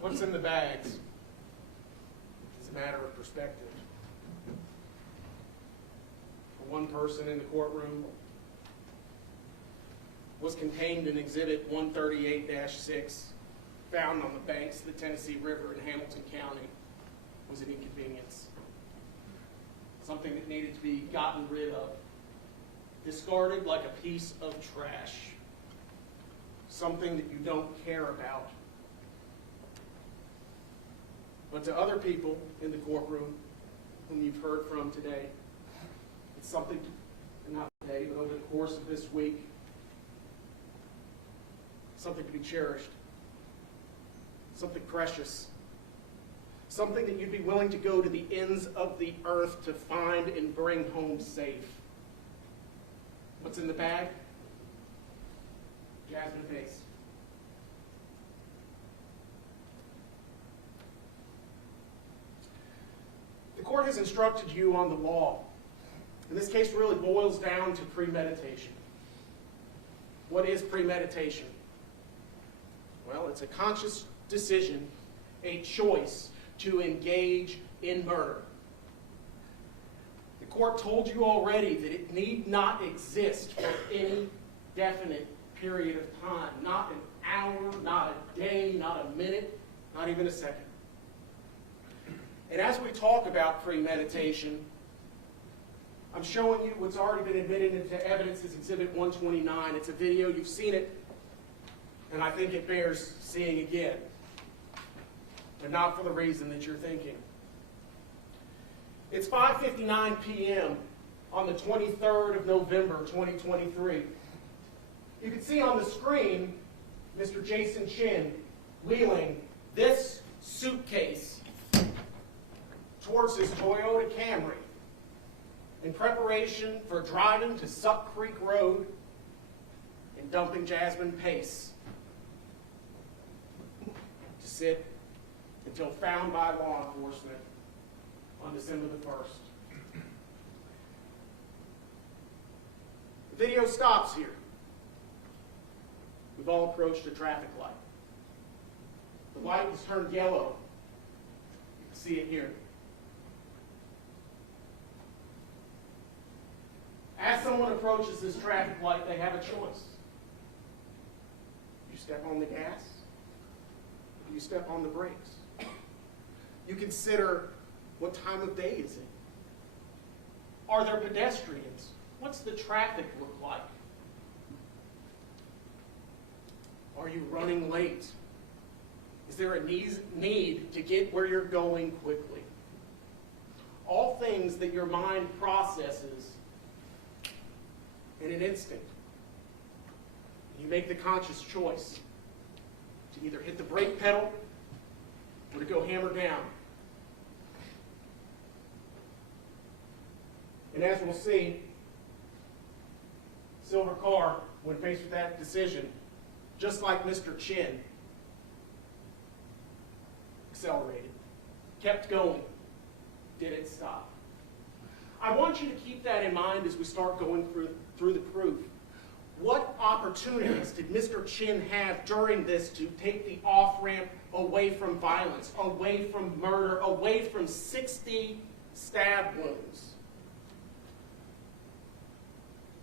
What's in the bags is a matter of perspective. For one person in the courtroom, was contained in Exhibit 138-6, found on the banks of the Tennessee River in Hamilton County, was an inconvenience. Something that needed to be gotten rid of, discarded like a piece of trash. Something that you don't care about. But to other people in the courtroom whom you've heard from today, it's something, not today, but over the course of this week, something to be cherished, something precious, something that you'd be willing to go to the ends of the earth to find and bring home safe. What's in the bag? Jasmine Pace. The court has instructed you on the law. And this case really boils down to premeditation. What is premeditation? Well, it's a conscious decision, a choice to engage in murder. The court told you already that it need not exist for any definite period of time. Not an hour, not a day, not a minute, not even a second. And as we talk about premeditation, I'm showing you what's already been admitted into evidence as Exhibit 129. It's a video, you've seen it, and I think it bears seeing again, but not for the reason that you're thinking. It's 5:59 p.m. on the 23rd of November, 2023. You can see on the screen Mr. Jason Chen wheeling this suitcase towards his Toyota Camry in preparation for driving to Suck Creek Road and dumping Jasmine Pace to sit until found by law enforcement on December the 1st. The video stops here. We've all approached a traffic light. The light has turned yellow. You can see it here. As someone approaches this traffic light, they have a choice. You step on the gas, or you step on the brakes. You consider, what time of day is it? Are there pedestrians? What's the traffic look like? Are you running late? Is there a need to get where you're going quickly? All things that your mind processes in an instant. You make the conscious choice to either hit the brake pedal or to go hammer down. And as we'll see, silver car, when faced with that decision, just like Mr. Chen, accelerated, kept going, didn't stop. I want you to keep that in mind as we start going through the proof. What opportunities did Mr. Chen have during this to take the off-ramp away from violence, away from murder, away from 60 stab wounds?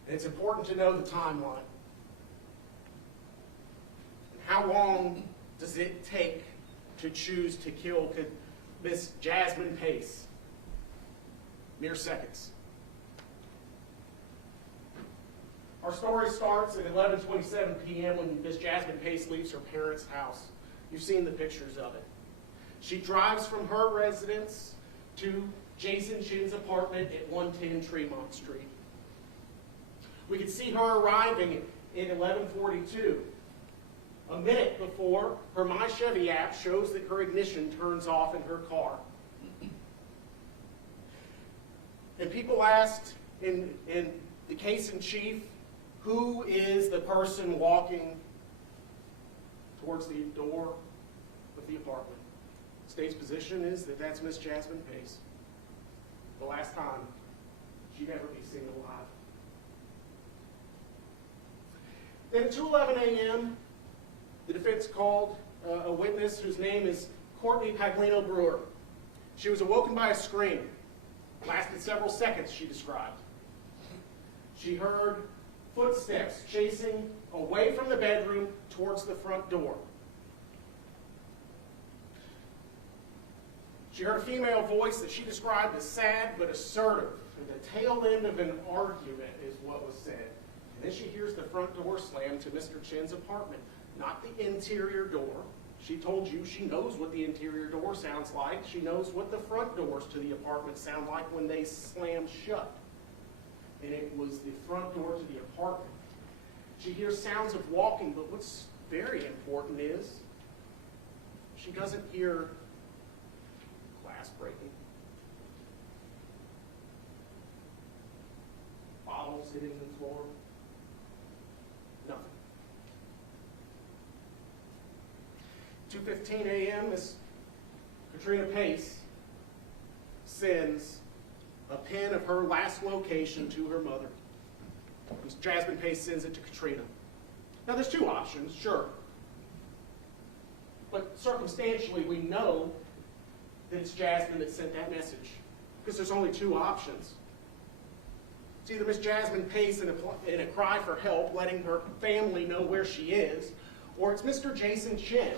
And it's important to know the timeline. How long does it take to choose to kill Miss Jasmine Pace? Mere seconds. Our story starts at 11:27 p.m. when Miss Jasmine Pace leaves her parents' house. You've seen the pictures of it. She drives from her residence to Jason Chen's apartment at 110 Tremont Street. We can see her arriving at 11:42. A minute before, her My Chevy app shows that her ignition turns off in her car. And people asked in the case in chief, who is the person walking towards the door of the apartment? The state's position is that that's Miss Jasmine Pace. The last time she'd ever be seen alive. Then at 2:11 a.m., the defense called a witness whose name is Courtney Paglino Brewer. She was awoken by a scream. It lasted several seconds, she described. She heard footsteps chasing away from the bedroom towards the front door. She heard a female voice that she described as sad but assertive. And the tail end of an argument is what was said. And then she hears the front door slam to Mr. Chen's apartment, not the interior door. She told you she knows what the interior door sounds like. She knows what the front doors to the apartment sound like when they slam shut. And it was the front door to the apartment. She hears sounds of walking, but what's very important is she doesn't hear glass breaking, bottles hitting the floor, nothing. 2:15 a.m., Miss Katrina Pace sends a pin of her last location to her mother. Miss Jasmine Pace sends it to Katrina. Now, there's two options, sure. But circumstantially, we know that it's Jasmine that sent that message, because there's only two options. It's either Miss Jasmine Pace in a cry for help, letting her family know where she is, or it's Mr. Jason Chen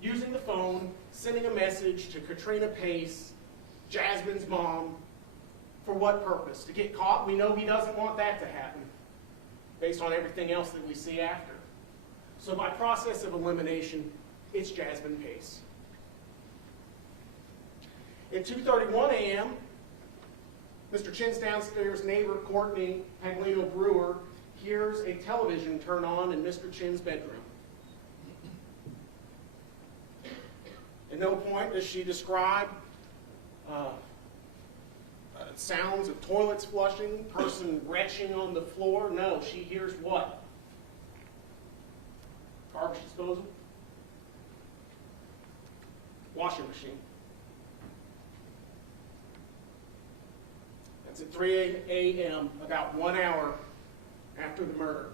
using the phone, sending a message to Katrina Pace, Jasmine's mom. For what purpose? To get caught? We know he doesn't want that to happen, based on everything else that we see after. So by process of elimination, it's Jasmine Pace. At 2:31 a.m., Mr. Chen's downstairs neighbor, Courtney Paglino Brewer, hears a television turn on in Mr. Chen's bedroom. At no point does she describe sounds of toilets flushing, person retching on the floor. No, she hears what? Garbage disposal? Washing machine. That's at 3 a.m., about 1 hour after the murder.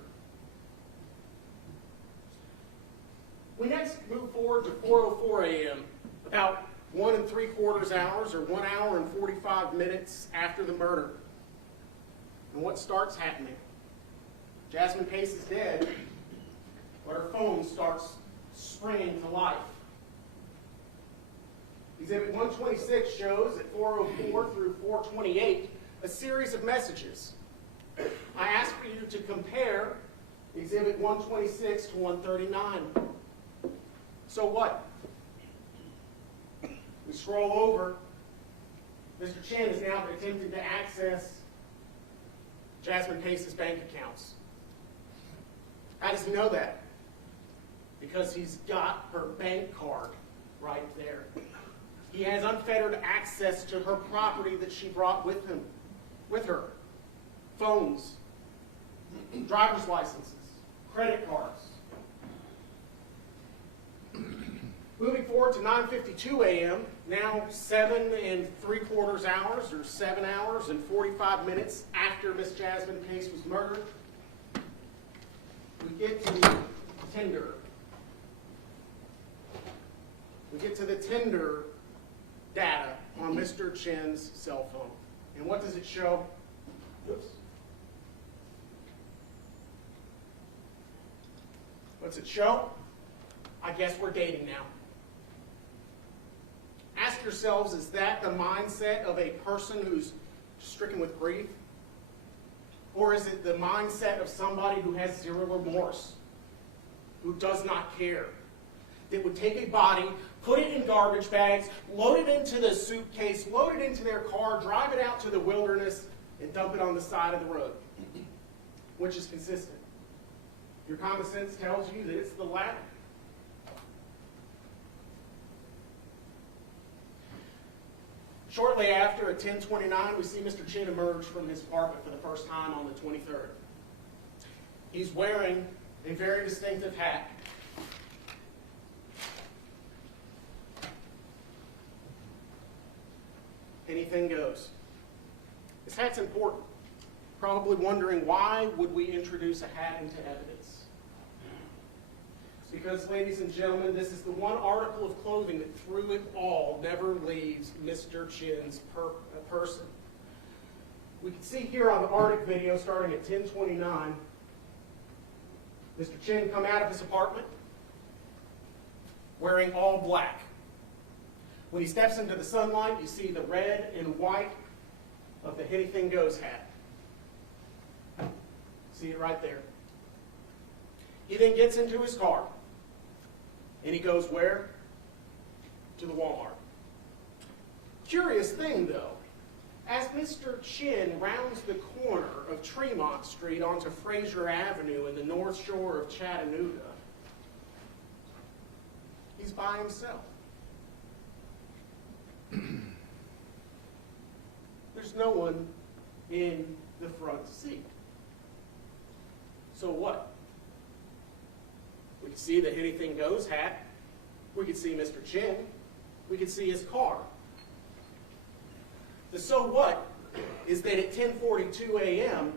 We next move forward to 4:04 a.m., about 1 3/4 hours, or 1 hour and 45 minutes after the murder. And what starts happening? Jasmine Pace is dead, but her phone starts springing to life. Exhibit 126 shows at 4:04 through 4:28 a series of messages. I ask for you to compare Exhibit 126 to 139. So what? We scroll over. Mr. Chen is now attempting to access Jasmine Pace's bank accounts. How does he know that? Because he's got her bank card right there. He has unfettered access to her property that she brought with her. Phones, driver's licenses, credit cards. Moving forward to 9:52 a.m., now 7 3/4 hours, or 7 hours and 45 minutes after Miss Jasmine Pace was murdered, we get to the Tinder. We get to the Tinder data on Mr. Chen's cell phone. And what does it show? Oops. What's it show? I guess we're dating now. Ask yourselves, is that the mindset of a person who's stricken with grief? Or is it the mindset of somebody who has zero remorse, who does not care, that would take a body, put it in garbage bags, load it into the suitcase, load it into their car, drive it out to the wilderness, and dump it on the side of the road? Which is consistent? Your common sense tells you that it's the latter. Shortly after, at 10:29, we see Mr. Chen emerge from his apartment for the first time on the 23rd. He's wearing a very distinctive hat. Anything goes. This hat's important. Probably wondering, why would we introduce a hat into evidence? Because, ladies and gentlemen, this is the one article of clothing that through it all never leaves Mr. Chen's person. We can see here on the Arctic video starting at 10:29, Mr. Chen come out of his apartment wearing all black. When he steps into the sunlight, you see the red and white of the Anything Goes hat. See it right there. He then gets into his car, and he goes where? To the Walmart. Curious thing, though, as Mr. Chen rounds the corner of Tremont Street onto Fraser Avenue in the North Shore of Chattanooga, he's by himself. There's no one in the front seat. So what? We can see the Anything Goes hat. We can see Mr. Chen. We can see his car. The so what is that at 10:42 a.m.,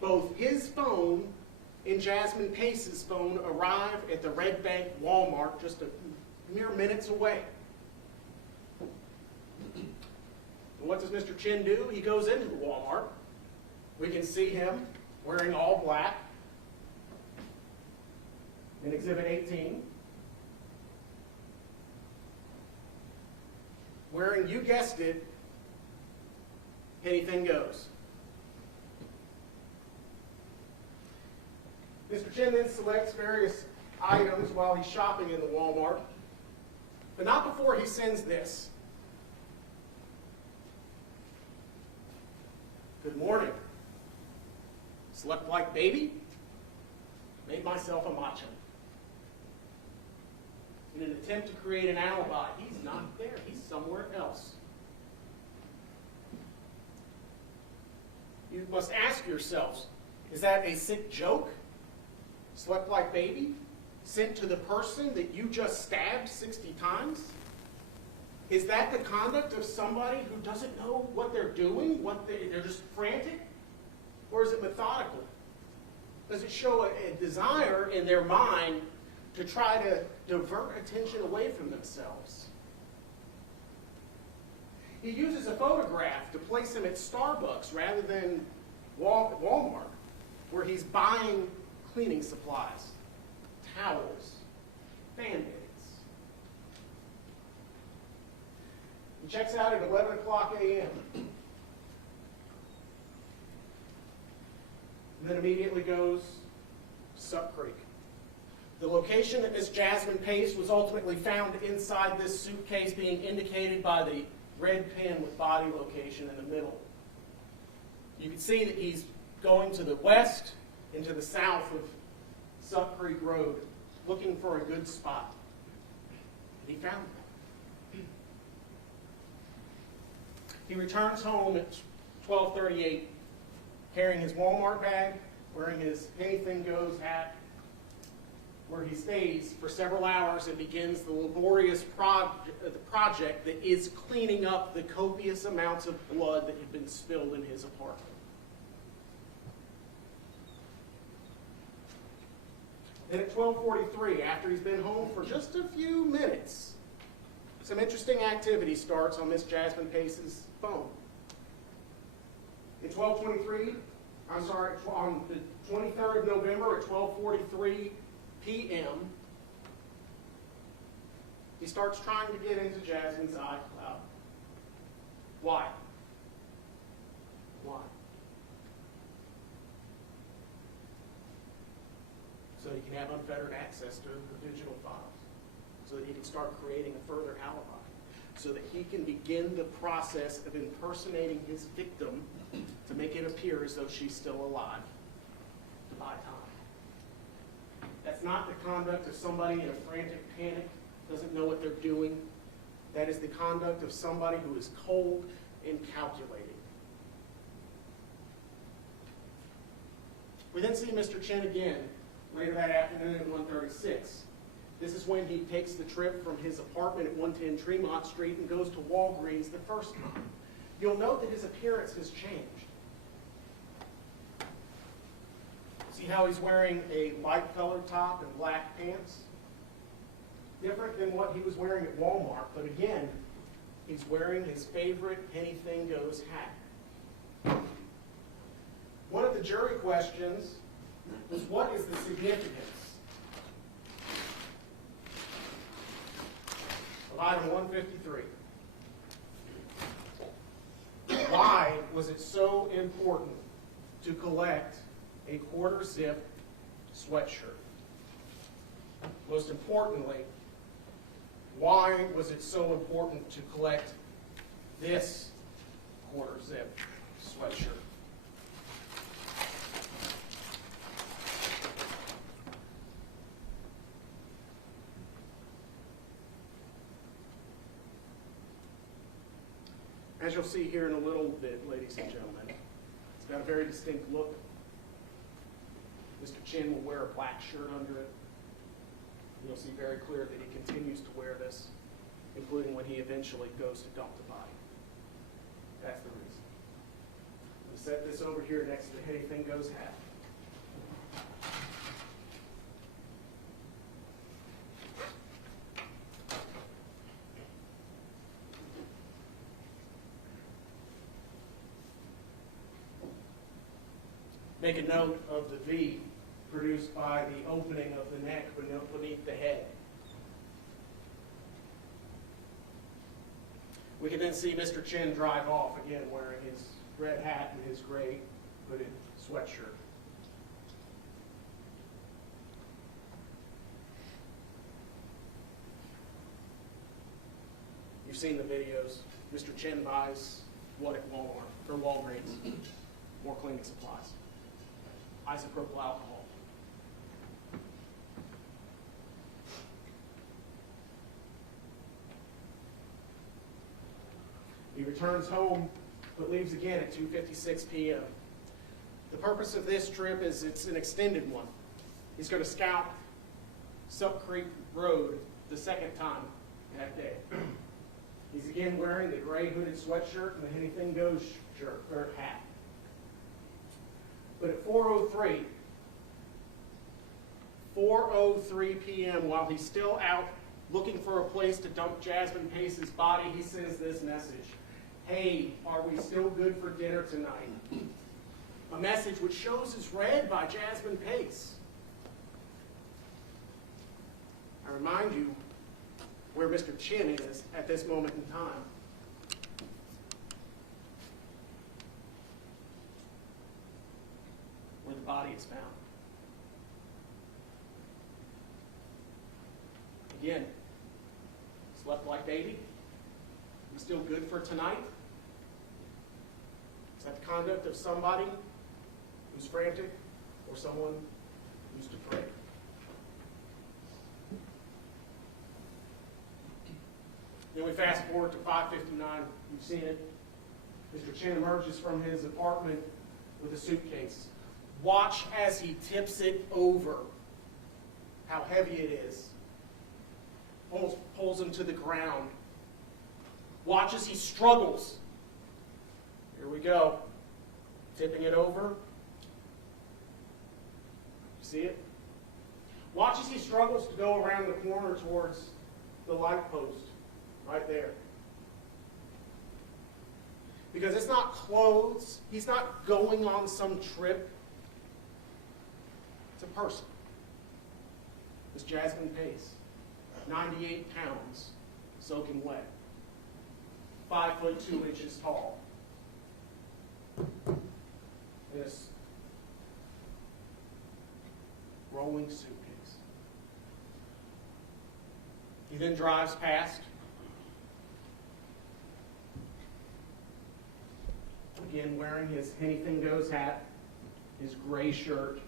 both his phone and Jasmine Pace's phone arrive at the Red Bank Walmart just a mere minutes away. And what does Mr. Chen do? He goes into the Walmart. We can see him wearing all black in Exhibit 18. Wearing, you guessed it, Anything Goes. Mr. Chen then selects various items while he's shopping in the Walmart, but not before he sends this. Good morning. Slept like baby. Made myself a matcha. In an attempt to create an alibi, he's not there. He's somewhere else. You must ask yourselves, is that a sick joke? Slept like baby? Sent to the person that you just stabbed 60 times? Is that the conduct of somebody who doesn't know what they're doing? They're just frantic? Or is it methodical? Does it show a desire in their mind to try to divert attention away from themselves? He uses a photograph to place him at Starbucks rather than Walmart, where he's buying cleaning supplies, towels, Band-Aids. He checks out at 11 o'clock a.m. and then immediately goes to Suck Creek. The location that Miss Jasmine Pace was ultimately found inside this suitcase being indicated by the red pin with body location in the middle. You can see that he's going to the west and to the south of Suck Creek Road, looking for a good spot. And he found it. He returns home at 12:38, carrying his Walmart bag, wearing his Anything Goes hat, where he stays for several hours and begins the laborious project that is cleaning up the copious amounts of blood that had been spilled in his apartment. Then at 12:43, after he's been home for just a few minutes, some interesting activity starts on Miss Jasmine Pace's phone. At 12:23, on the 23rd of November at 12:43 p.m., he starts trying to get into Jasmine's iCloud. Why? Why? So he can have unfettered access to the digital files, so that he can start creating a further alibi, so that he can begin the process of impersonating his victim to make it appear as though she's still alive, to buy time. That's not the conduct of somebody in a frantic panic, doesn't know what they're doing. That is the conduct of somebody who is cold and calculating. We then see Mr. Chen again later that afternoon at 1:36. This is when he takes the trip from his apartment at 110 Tremont Street and goes to Walgreens the first time. You'll note that his appearance has changed. See how he's wearing a light colored top and black pants? Different than what he was wearing at Walmart, but again, he's wearing his favorite anything goes hat. One of the jury questions was, what is the significance of item 153? Why was it so important to collect a quarter zip sweatshirt? Most importantly, why was it so important to collect this quarter zip sweatshirt? As you'll see here in a little bit, ladies and gentlemen, it's got a very distinct look. Mr. Chen will wear a black shirt under it. You'll see very clear that he continues to wear this, including when he eventually goes to dump the body. That's the reason. I'm going to set this over here next to the anything goes hat. Make a note of the V produced by the opening of the neck beneath the head. We can then see Mr. Chen drive off, again wearing his red hat and his gray hooded sweatshirt. You've seen the videos. Mr. Chen buys what at Walmart, or Walgreens? More cleaning supplies. Isopropyl alcohol. He returns home, but leaves again at 2:56 p.m. The purpose of this trip is it's an extended one. He's going to scout Suck Creek Road the second time that day. He's again wearing the gray hooded sweatshirt and the anything goes shirt or hat. But at 4:03 p.m., while he's still out looking for a place to dump Jasmine Pace's body, he sends this message. Hey, are we still good for dinner tonight? A message which shows is read by Jasmine Pace. I remind you where Mr. Chen is at this moment in time. Where the body is found. Again, slept like baby. We still good for tonight? Is that the conduct of somebody who's frantic or someone who's depraved? Then we fast forward to 5:59. You've seen it. Mr. Chen emerges from his apartment with a suitcase. Watch as he tips it over. How heavy it is. Almost pulls him to the ground. Watch as he struggles. Here we go. Tipping it over. See it? Watch as he struggles to go around the corner towards the light post. Right there. Because it's not clothes. He's not going on some trip. It's a person. It's Jasmine Pace. 98 pounds, soaking wet. 5'2" tall. In this rolling suitcase. He then drives past. Again, wearing his anything goes hat, his gray shirt.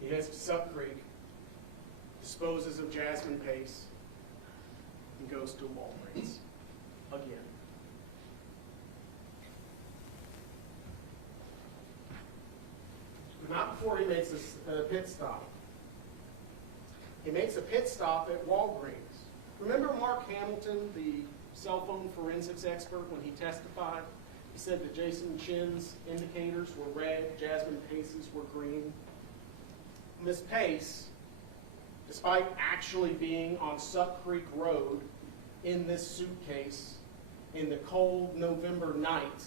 He heads to Suck Creek, disposes of Jasmine Pace, and goes to Walgreens again. But not before he makes a pit stop He makes a pit stop at Walgreens. Remember Mark Hamilton, the cell phone forensics expert, when he testified? He said that Jason Chen's indicators were red, Jasmine Pace's were green. Miss Pace, despite actually being on Suck Creek Road in this suitcase in the cold November night,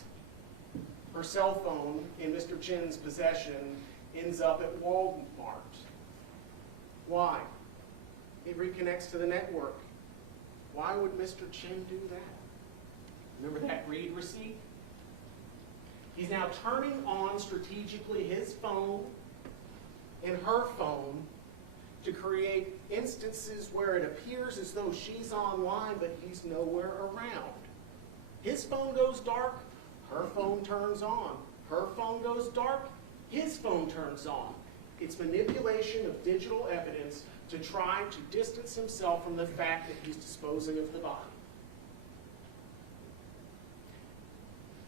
her cell phone in Mr. Chen's possession ends up at Walmart. Why? It reconnects to the network. Why would Mr. Chen do that? Remember that read receipt? He's now turning on strategically his phone and her phone to create instances where it appears as though she's online, but he's nowhere around. His phone goes dark, her phone turns on. Her phone goes dark, his phone turns on. It's manipulation of digital evidence to try to distance himself from the fact that he's disposing of the body.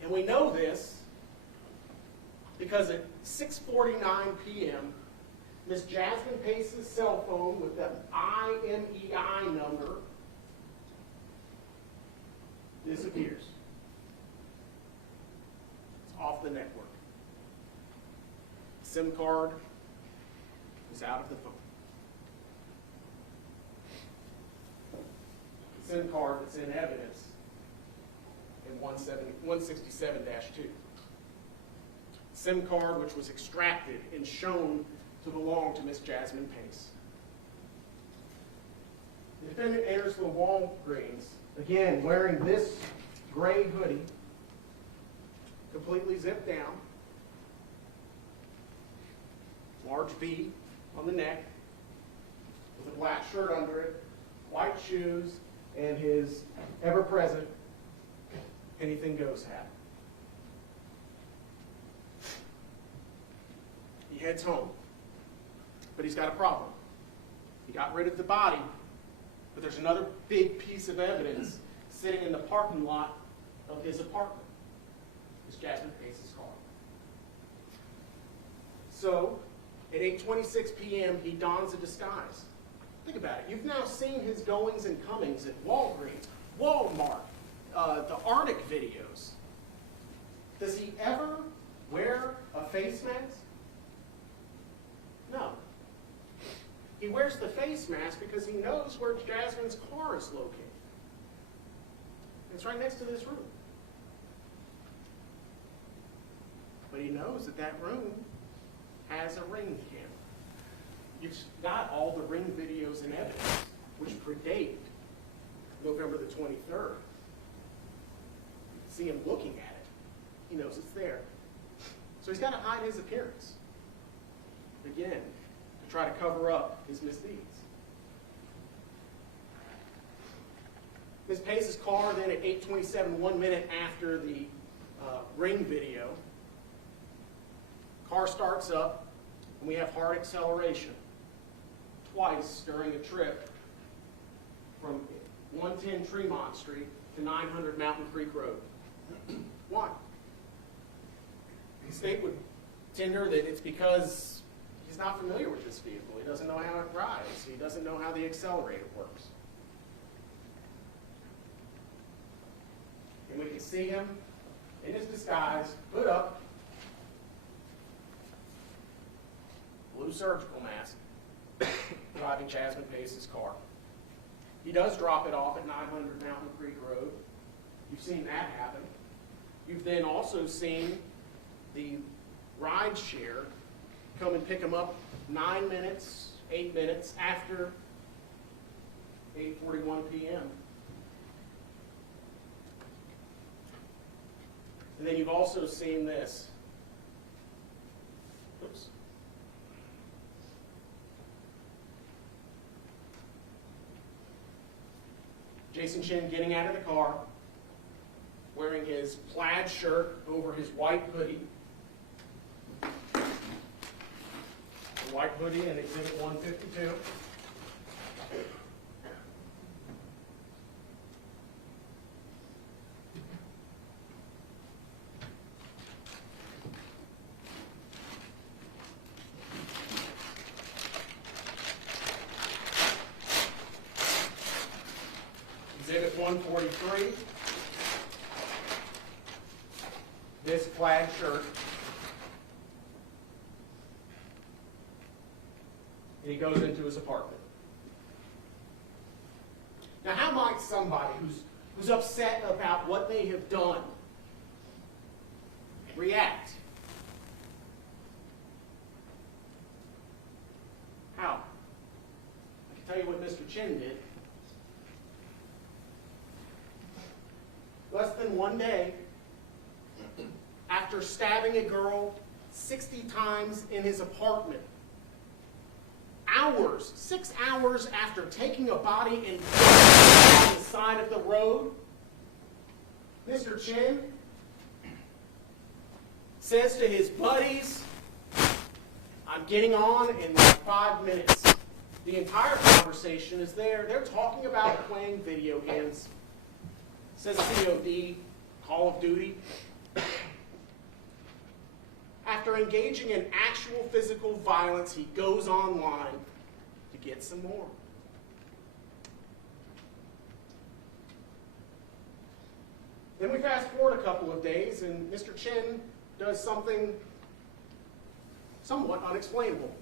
And we know this because at 6:49 p.m., Miss Jasmine Pace's cell phone with the IMEI number disappears. It's off the network. SIM card is out of the phone. The SIM card that's in evidence in 167-2. SIM card which was extracted and shown to belong to Miss Jasmine Pace. The defendant enters the Walgreens, again wearing this gray hoodie, completely zipped down, large V on the neck, with a black shirt under it, white shoes, and his ever-present anything goes hat. He heads home. But he's got a problem. He got rid of the body, but there's another big piece of evidence sitting in the parking lot of his apartment. It's Jasmine Pace's car. So, at 8:26 p.m., he dons a disguise. Think about it. You've now seen his goings and comings at Walgreens, Walmart, the Arctic videos. Does he ever wear a face mask? No. He wears the face mask because he knows where Jasmine's car is located. It's right next to this room. But he knows that that room has a ring camera. You've got all the ring videos and evidence, which predate November the 23rd. You can see him looking at it. He knows it's there. So he's got to hide his appearance. Again, to try to cover up his misdeeds. Ms. Pace's car then at 8:27, 1 minute after the ring video, car starts up and we have hard acceleration twice during a trip from 110 Tremont Street to 900 Mountain Creek Road. Why? The state would tender that it's because he's not familiar with this vehicle. He doesn't know how it drives. He doesn't know how the accelerator works. And we can see him in his disguise, hood up, blue surgical mask, driving Jasmine Pace's car. He does drop it off at 900 Mountain Creek Road. You've seen that happen. You've then also seen the ride share come and pick him up 9 minutes, 8 minutes after 8:41 p.m. And then you've also seen this. Oops. Jason Chen getting out of the car, wearing his plaid shirt over his white hoodie. The white hoodie in Exhibit 152. Exhibit 143, this plaid shirt. And he goes into his apartment. Now, how might somebody who's upset about what they have done react? How? I can tell you what Mr. Chen did. Less than one day after stabbing a girl 60 times in his apartment, 6 hours after taking a body and throwing it on the side of the road, Mr. Chen says to his buddies, "I'm getting on in like 5 minutes." The entire conversation is there. They're talking about playing video games. It says COD, Call of Duty. After engaging in actual physical violence, he goes online to get some more. Then we fast forward a couple of days, and Mr. Chen does something somewhat unexplainable.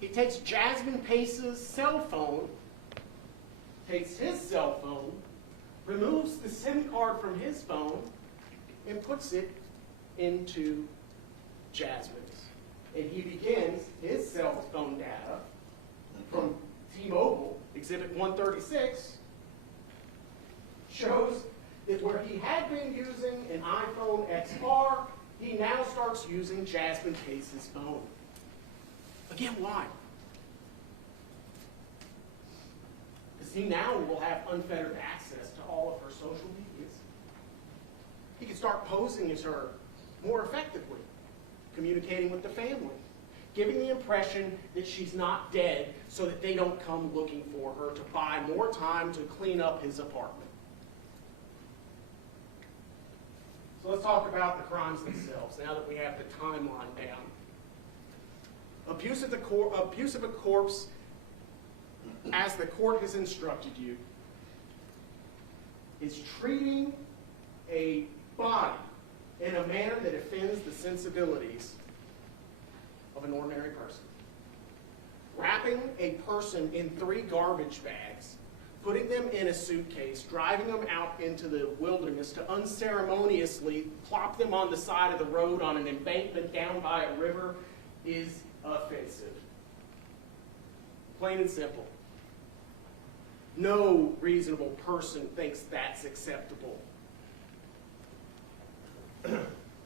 He takes Jasmine Pace's cell phone, takes his cell phone, removes the SIM card from his phone, and puts it into Jasmine's. And he begins his cell phone data from T-Mobile, Exhibit 136, shows that where he had been using an iPhone XR, he now starts using Jasmine Pace's phone. Again, why? Because he now will have unfettered access to all of her social medias. He can start posing as her more effectively, communicating with the family, giving the impression that she's not dead so that they don't come looking for her to buy more time to clean up his apartment. So let's talk about the crimes themselves now that we have the timeline down. Abuse of a corpse, as the court has instructed you, is treating a body in a manner that offends the sensibilities of an ordinary person. Wrapping a person in 3 garbage bags, putting them in a suitcase, driving them out into the wilderness to unceremoniously plop them on the side of the road on an embankment down by a river is offensive. Plain and simple. No reasonable person thinks that's acceptable.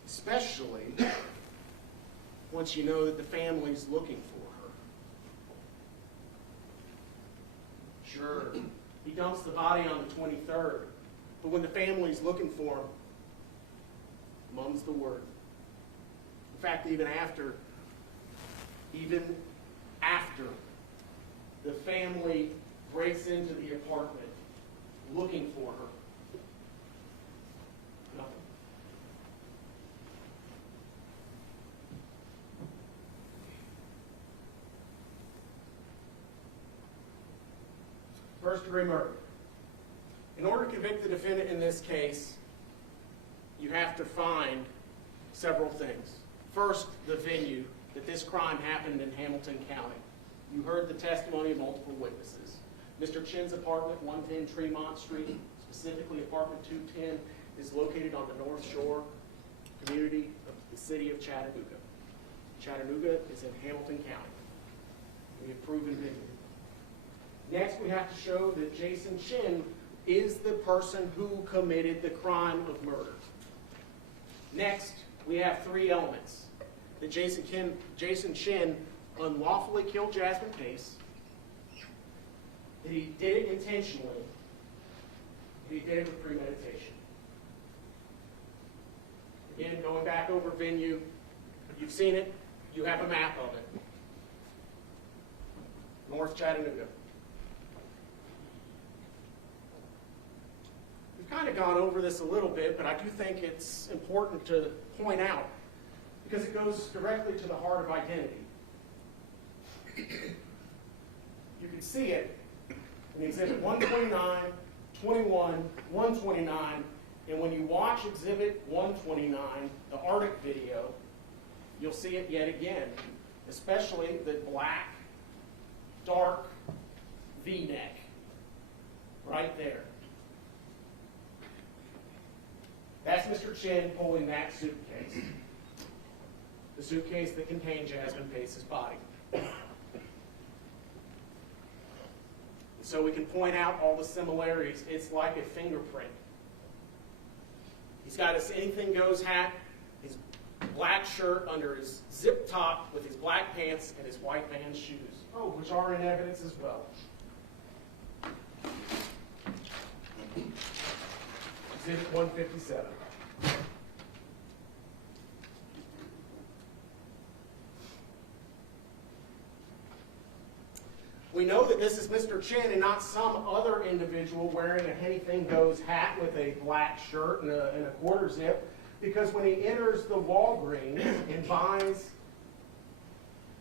Especially once you know that the family's looking for her. Sure, he dumps the body on the 23rd, but when the family's looking for him, mum's the word. In fact, even after the family breaks into the apartment looking for her, nothing. First-degree murder. In order to convict the defendant in this case, you have to find several things. First, the venue that this crime happened in Hamilton County. You heard the testimony of multiple witnesses. Mr. Chen's apartment, 110 Tremont Street, specifically apartment 210, is located on the North Shore community of the city of Chattanooga. Chattanooga is in Hamilton County. We have proven venue. Next, we have to show that Jason Chen is the person who committed the crime of murder. Next, we have 3 elements. That Jason Chen unlawfully killed Jasmine Pace, that he did it intentionally, that he did it with premeditation. Again, going back over venue, you've seen it, you have a map of it. North Chattanooga. We've kind of gone over this a little bit, but I do think it's important to point out because it goes directly to the heart of identity. You can see it in Exhibit 129, 21, 129, and when you watch Exhibit 129, the Arctic video, you'll see it yet again, especially the black, dark V-neck right there. That's Mr. Chen pulling that suitcase, the suitcase that contained Jasmine Pace's body. So we can point out all the similarities. It's like a fingerprint. He's got his anything goes hat, his black shirt under his zip top with his black pants and his white man's shoes. Oh, which are in evidence as well. Exhibit 157. We know that this is Mr. Chen and not some other individual wearing a anything goes hat with a black shirt and a quarter zip, because when he enters the Walgreens and buys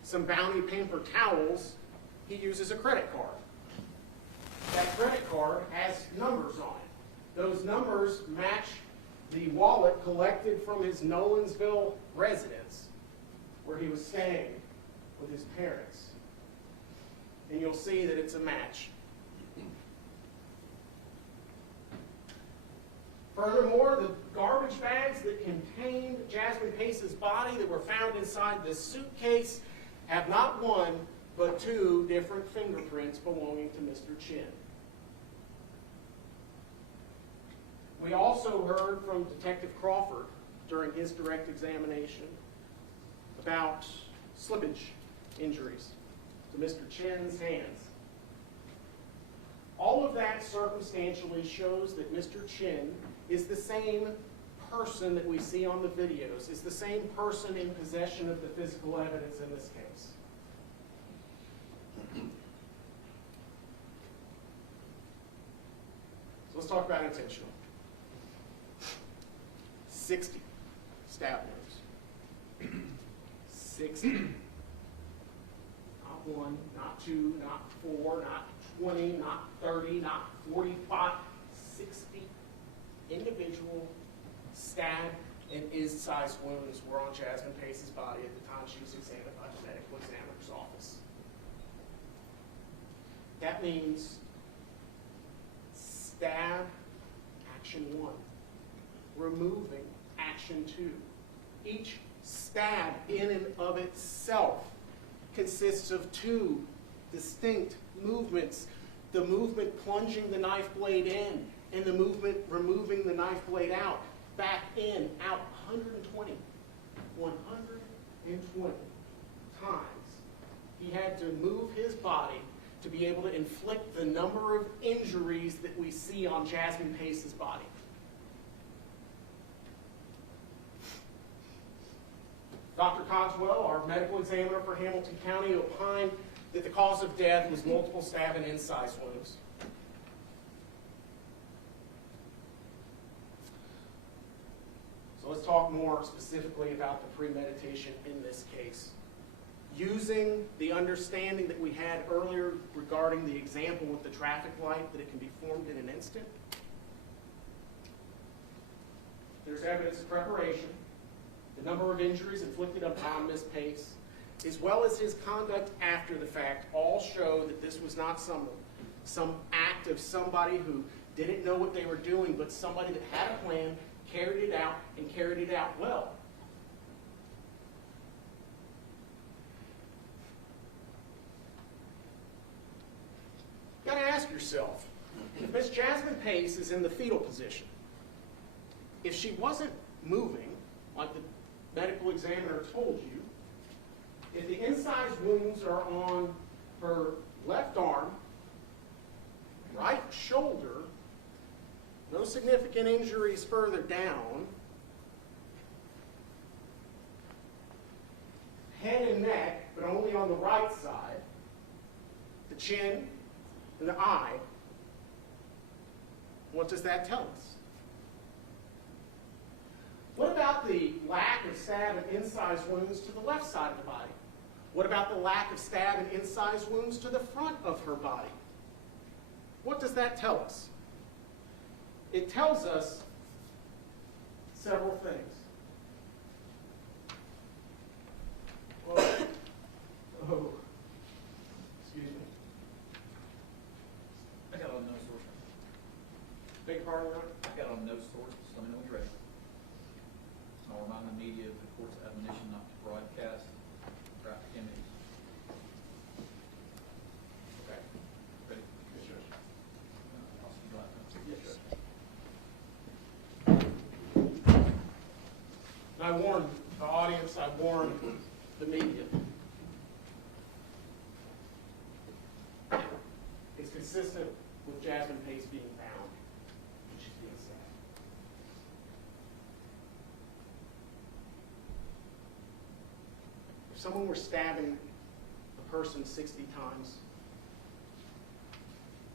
some Bounty paper towels, he uses a credit card. That credit card has numbers on it. Those numbers match the wallet collected from his Nolensville residence, where he was staying with his parents. And you'll see that it's a match. Furthermore, the garbage bags that contained Jasmine Pace's body that were found inside this suitcase have not one, but two different fingerprints belonging to Mr. Chen. We also heard from Detective Crawford during his direct examination about slippage injuries to Mr. Chen's hands. All of that circumstantially shows that Mr. Chen is the same person that we see on the videos, is the same person in possession of the physical evidence in this case. So let's talk about intentional. 60 stab wounds. 60. Not one, not two, not four, not 20, not 30, not 45, 60 individual stab and incised wounds were on Jasmine Pace's body at the time she was examined by the medical examiner's office. That means stab, action 1. Removing, action 2. Each stab in and of itself consists of two distinct movements. The movement plunging the knife blade in and the movement removing the knife blade out. Back in, out 120 times. He had to move his body to be able to inflict the number of injuries that we see on Jasmine Pace's body. Dr. Cogswell, our medical examiner for Hamilton County, opined that the cause of death was multiple stab and incised wounds. So let's talk more specifically about the premeditation in this case. Using the understanding that we had earlier regarding the example with the traffic light, that it can be formed in an instant, there's evidence of preparation. The number of injuries inflicted upon Ms. Pace, as well as his conduct after the fact, all show that this was not some act of somebody who didn't know what they were doing, but somebody that had a plan, carried it out, and carried it out well. You got to ask yourself, if Ms. Jasmine Pace is in the fetal position, if she wasn't moving, like the medical examiner told you, if the incised wounds are on her left arm, right shoulder, no significant injuries further down, head and neck, but only on the right side, the chin and the eye, what does that tell us? What about the lack of stab and incised wounds to the left side of the body? What about the lack of stab and incised wounds to the front of her body? What does that tell us? it tells us several things. Oh, excuse me. I got on no source. Beg your pardon, Your Honor? I got on no source. Let me know when you're ready. I'll remind the media of the court's admonition not to broadcast graphic images. Okay. Ready? Yes, Judge. I'll see you right now. Yes. I warned the audience, I warned the media. It's consistent with Jasmine Pace being bound when she's being stabbed. If someone were stabbing a person 60 times,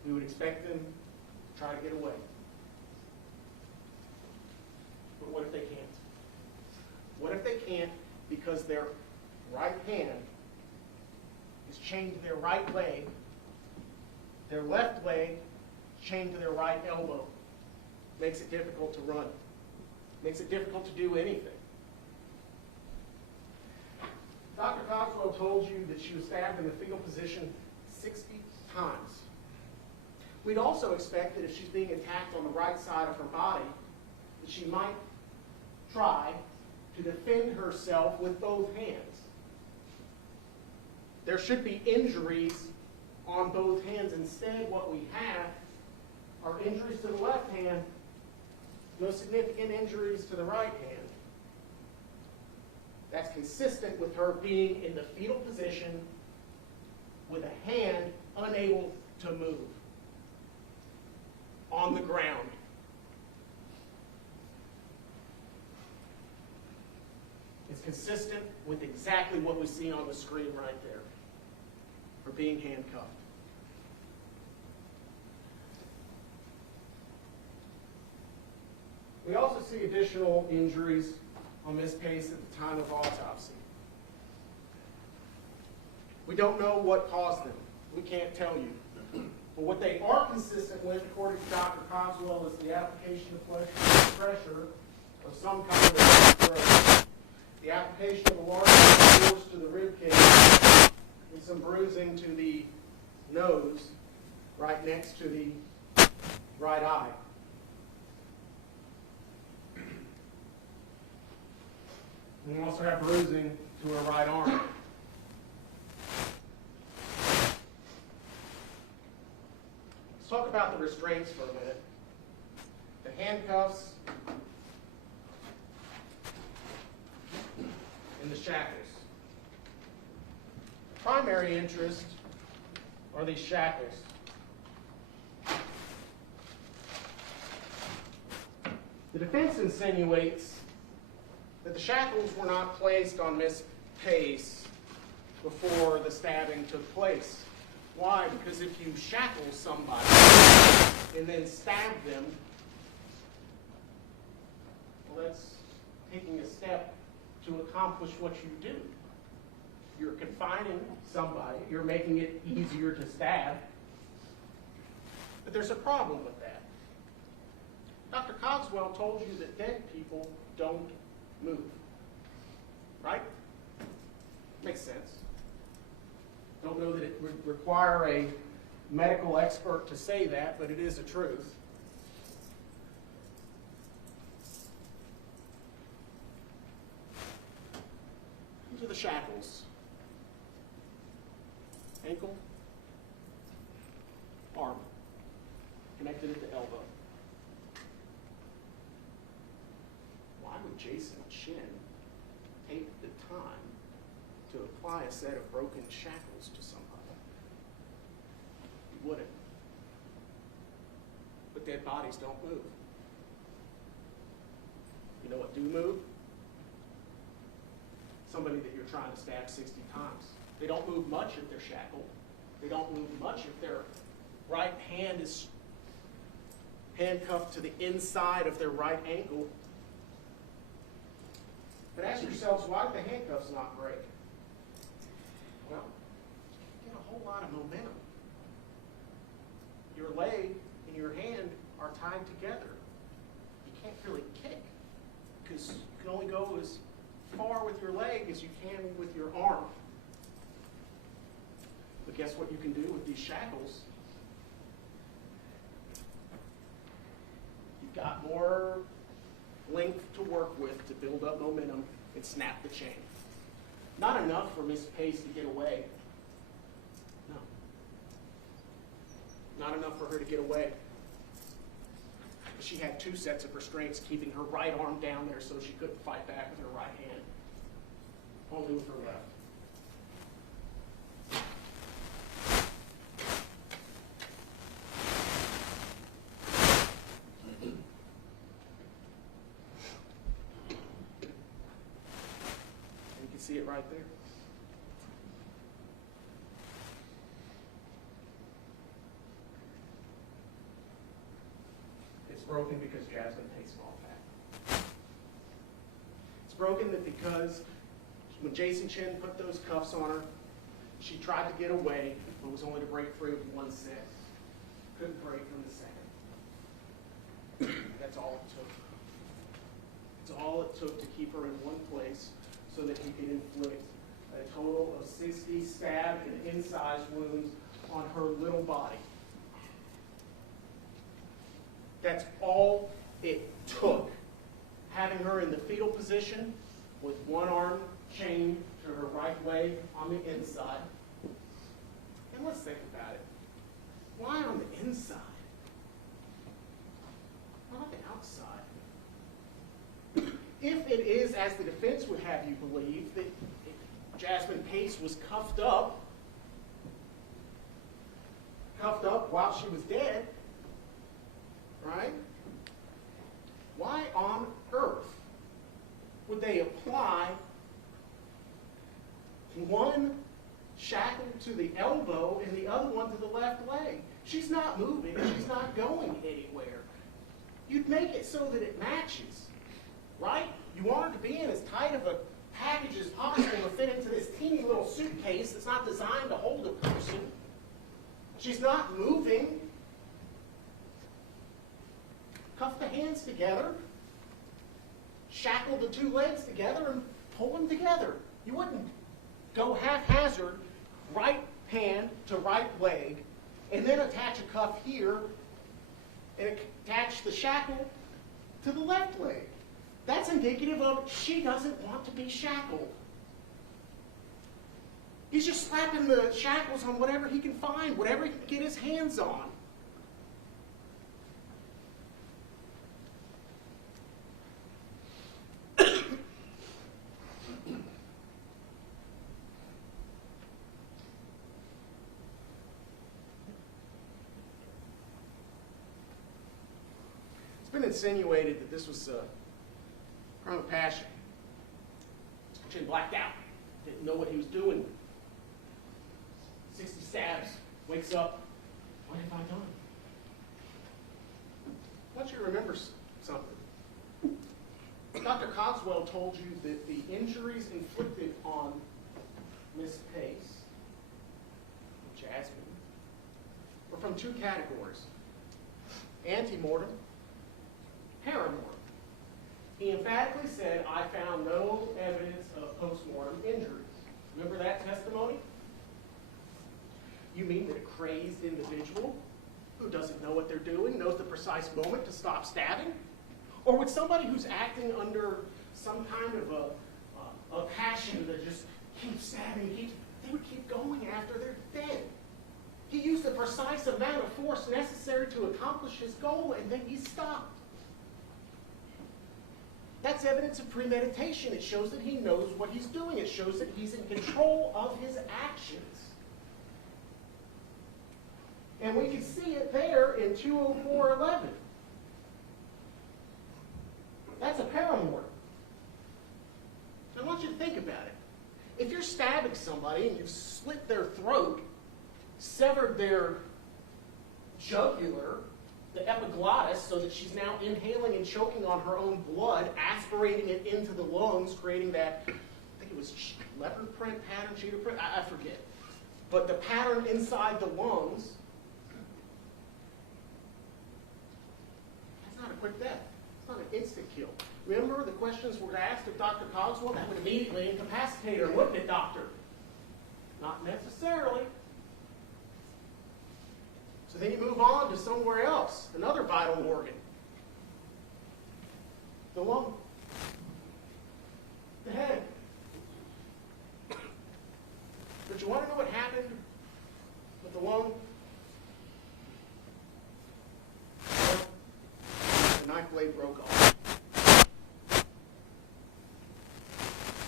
we would expect them to try to get away. But what if they can't? What if they can't because their right hand is chained to their right leg, their left leg is chained to their right elbow? Makes it difficult to run. Makes it difficult to do anything. Dr. Cogswell told you that she was stabbed in the fetal position 60 times. We'd also expect that if she's being attacked on the right side of her body, that she might try to defend herself with both hands. There should be injuries on both hands. Instead, what we have are injuries to the left hand, no significant injuries to the right hand. That's consistent with her being in the fetal position with a hand unable to move on the ground. It's consistent with exactly what we see on the screen right there, for being handcuffed. We also see additional injuries on Ms. Pace at the time of autopsy. We don't know what caused them. We can't tell you. But what they are consistent with, according to Dr. Cogswell, is the application of pressure of some kind of throat, the application of a large force to the rib cage, and some bruising to the nose right next to the right eye. And we also have bruising to her right arm. Let's talk about the restraints for a minute. The handcuffs and the shackles. Primary interest are these shackles. The defense insinuates that the shackles were not placed on Miss Pace before the stabbing took place. Why? Because if you shackle somebody and then stab them, well, that's taking a step to accomplish what you do. You're confining somebody, you're making it easier to stab, but there's a problem with that. Dr. Cogswell told you that dead people don't move, right? Makes sense. Don't know that it would require a medical expert to say that, but it is a truth. These are the shackles. Ankle, arm, connected at the elbow. Why would Jason Chen take the time to apply a set of broken shackles to somebody? He wouldn't. But dead bodies don't move. You know what do move? Somebody that you're trying to stab 60 times. They don't move much if they're shackled. They don't move much if their right hand is handcuffed to the inside of their right ankle. But ask yourselves, why did the handcuffs not break? Well, you get a whole lot of momentum. Your leg and your hand are tied together. can't really kick because you can only go as far with your leg as you can with your arm. But guess what you can do with these shackles? You've got more length to work with to build up momentum and snap the chain. Not enough for Miss Pace to get away. No. Not enough for her to get away. She had 2 sets of restraints keeping her right arm down there so she couldn't fight back with her right hand. Only with her left. You can see it right there. It's broken because Jasmine takes them off back. It's broken that because when Jason Chen put those cuffs on her, she tried to get away, but was only to break free with 1 set. Couldn't break from the second. That's all it took. It's all it took to keep her in one place so that he could inflict a total of 60 stab and incised wounds on her little body. That's all it took. Having her in the fetal position with 1 arm chained to her right leg on the inside. And let's think about it. Why on the inside? Why not the outside? If it is, as the defense would have you believe, that Jasmine Pace was cuffed up while she was dead, right? Why on earth would they apply 1 shackle to the elbow and the other one to the left leg? She's not moving. She's not going anywhere. You'd make it so that it matches, right? You want her to be in as tight of a package as possible to fit into this teeny little suitcase that's not designed to hold a person. She's not moving. Cuff the hands together, shackle the 2 legs together, and pull them together. You wouldn't go haphazard, right hand to right leg, and then attach a cuff here and attach the shackle to the left leg. That's indicative of she doesn't want to be shackled. He's just slapping the shackles on whatever he can find, whatever he can get his hands on. It's been insinuated that this was a crime of passion. Chen blacked out, didn't know what he was doing. 60 stabs, wakes up, what have I done? I want you to remember something. Dr. Cogswell told you that the injuries inflicted on Miss Pace, Jasmine, were from 2 categories: ante-mortem, paramortem. He emphatically said, I found no evidence of post-mortem injuries. Remember that testimony? You mean that a crazed individual who doesn't know what they're doing knows the precise moment to stop stabbing? Or would somebody who's acting under some kind of a passion that just keeps stabbing, they would keep going after they're dead? He used the precise amount of force necessary to accomplish his goal, and then he stopped. That's evidence of premeditation. It shows that he knows what he's doing. It shows that he's in control of his actions. And we can see it there in 204:11. That's a paramortem. I want you to think about it. If you're stabbing somebody and you've slit their throat, severed their jugular, the epiglottis, so that she's now inhaling and choking on her own blood, aspirating it into the lungs, creating that, I think it was leopard print pattern, cheetah print, I forget. But the pattern inside the lungs, that's not a quick death. It's not an instant kill. Remember the questions were asked of Dr. Cogswell? That would immediately incapacitate her, wouldn't it, doctor? Not necessarily. So then you move on to somewhere else, another vital organ. The lung. The head. But you want to know what happened with the lung? The knife blade broke off.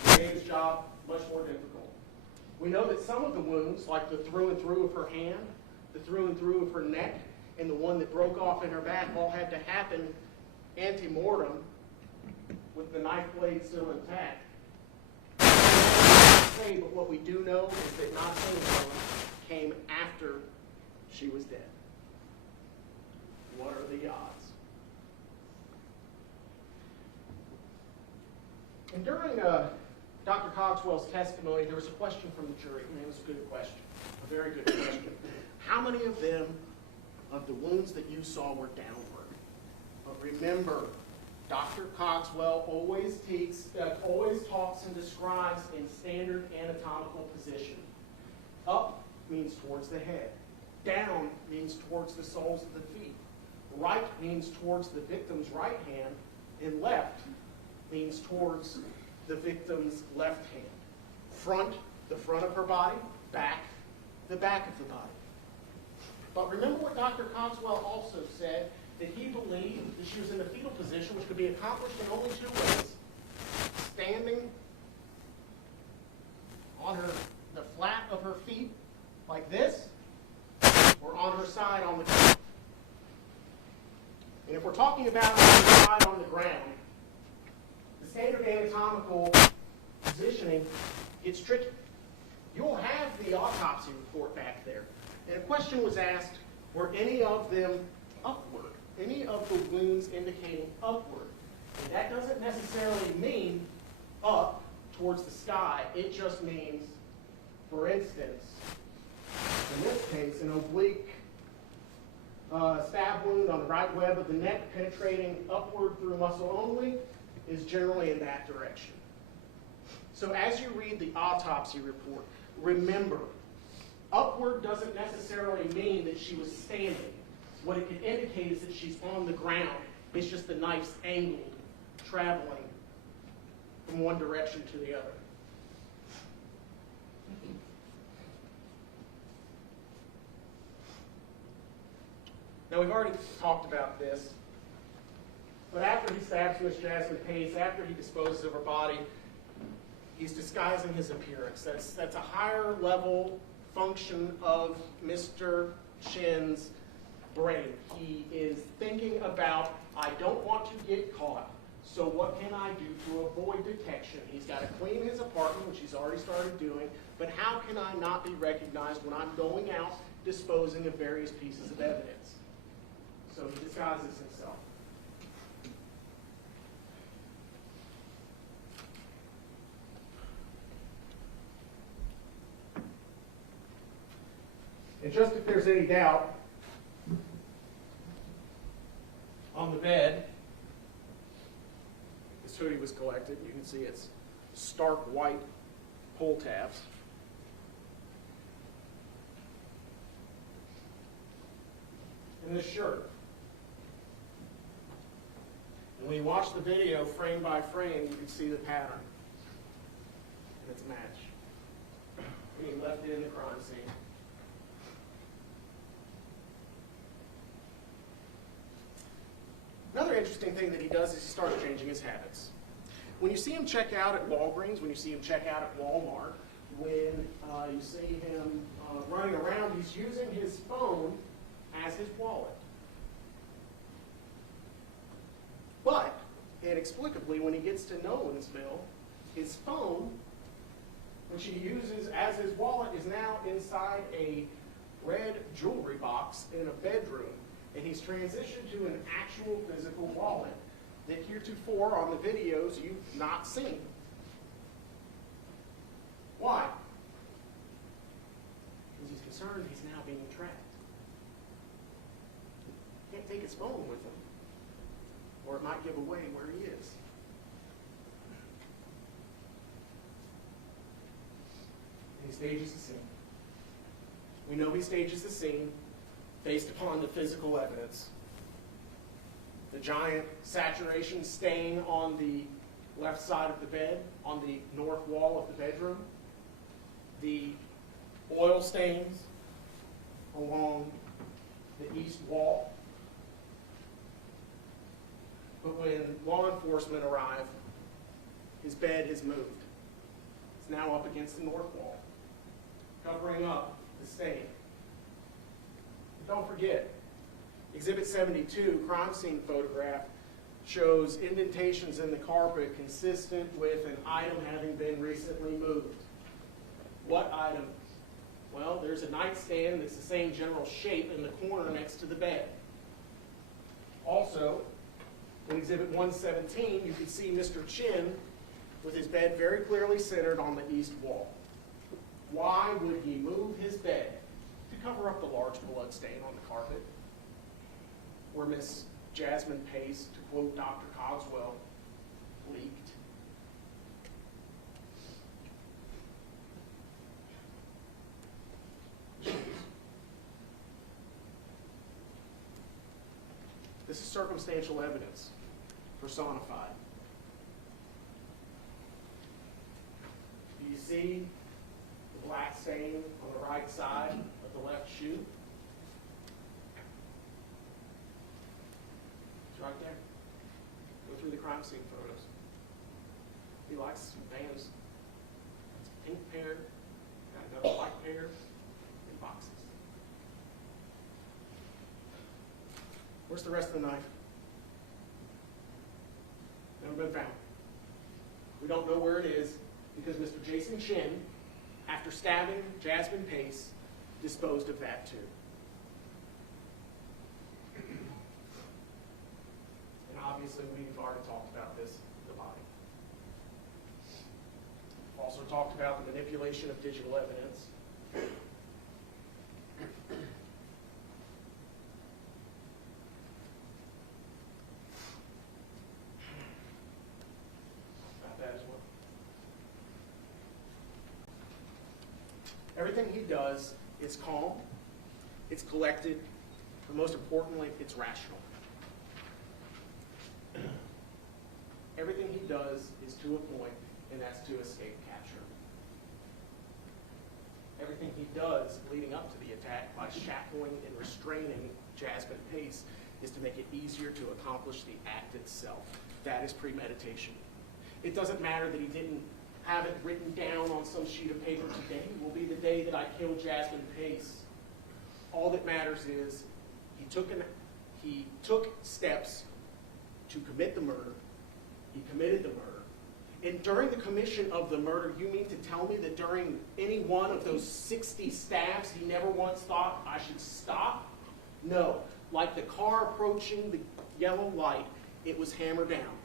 It made his job much more difficult. We know that some of the wounds, like the through and through of her hand, the through and through of her neck, and the one that broke off in her back, all had to happen ante-mortem with the knife blade still intact. But what we do know is that not any of them came after she was dead. What are the odds? And during Dr. Cogswell's testimony, there was a question from the jury, and it was a good question, a very good question. How many of them, of the wounds that you saw, were downward? But remember, Dr. Cogswell always talks and describes in standard anatomical position. Up means towards the head. Down means towards the soles of the feet. Right means towards the victim's right hand. And left means towards the victim's left hand. Front, the front of her body. Back, the back of the body. But remember what Dr. Cogswell also said, that he believed that she was in the fetal position, which could be accomplished in only two ways. Standing on the flat of her feet like this, or on her side on the ground. And if we're talking about on her side on the ground, the standard anatomical positioning gets tricky. You'll have the autopsy report back there. And a question was asked, were any of them upward? Any of the wounds indicating upward? And that doesn't necessarily mean up towards the sky. It just means, for instance, in this case, an oblique stab wound on the right web of the neck penetrating upward through muscle only is generally in that direction. So as you read the autopsy report, remember, upward doesn't necessarily mean that she was standing. What it could indicate is that she's on the ground. It's just the knife's angled, traveling from one direction to the other. Now, we've already talked about this, but after he stabs Miss Jasmine Pace, after he disposes of her body, he's disguising his appearance. That's a higher level function of Mr. Chen's brain. He is thinking about, I don't want to get caught, so what can I do to avoid detection? He's got to clean his apartment, which he's already started doing, but how can I not be recognized when I'm going out disposing of various pieces of evidence? So he disguises himself. And just if there's any doubt, on the bed, this hoodie was collected. You can see it's stark white pull tabs. And this shirt. And when you watch the video frame by frame, you can see the pattern. And it's a match. Being left in the crime scene. Another interesting thing that he does is he starts changing his habits. When you see him check out at Walgreens, when you see him check out at Walmart, when you see him running around, he's using his phone as his wallet. But, inexplicably, when he gets to Nolensville, his phone, which he uses as his wallet, is now inside a red jewelry box in a bedroom. And he's transitioned to an actual physical wallet that heretofore on the videos you've not seen. Why? Because he's concerned he's now being tracked. He can't take his phone with him. Or it might give away where he is. And he stages the scene. We know he stages the scene based upon the physical evidence. The giant saturation stain on the left side of the bed, on the north wall of the bedroom. The oil stains along the east wall. But when law enforcement arrive, his bed is moved. It's now up against the north wall, covering up the stain. But don't forget, Exhibit 72, crime scene photograph, shows indentations in the carpet consistent with an item having been recently moved. What item? Well, there's a nightstand that's the same general shape in the corner next to the bed. Also, in Exhibit 117, you can see Mr. Chen with his bed very clearly centered on the east wall. Why would he move his bed? To cover up the large blood stain on the carpet, where Miss Jasmine Pace, to quote Dr. Cogswell, leaked. This is circumstantial evidence, personified. Do you see the black stain on the right side of the left shoe? It's right there. Go through the crime scene photos. He likes some Vans. It's a pink pair, got another white pair in boxes. Where's the rest of the knife? Never been found. We don't know where it is because Mr. Jason Chen, after stabbing Jasmine Pace, disposed of that too. And obviously we've already talked about this, the body. We've also talked about the manipulation of digital evidence. Everything he does is calm, it's collected, but most importantly, it's rational. Everything he does is to a point, and that's to escape capture. Everything he does leading up to the attack by shackling and restraining Jasmine Pace is to make it easier to accomplish the act itself. That is premeditation. It doesn't matter that he didn't have it written down on some sheet of paper. Today will be the day that I kill Jasmine Pace. All that matters is he took steps to commit the murder. He committed the murder. And during the commission of the murder, you mean to tell me that during any one of those 60 stabs, he never once thought I should stop? No. Like the car approaching the yellow light, it was hammer down.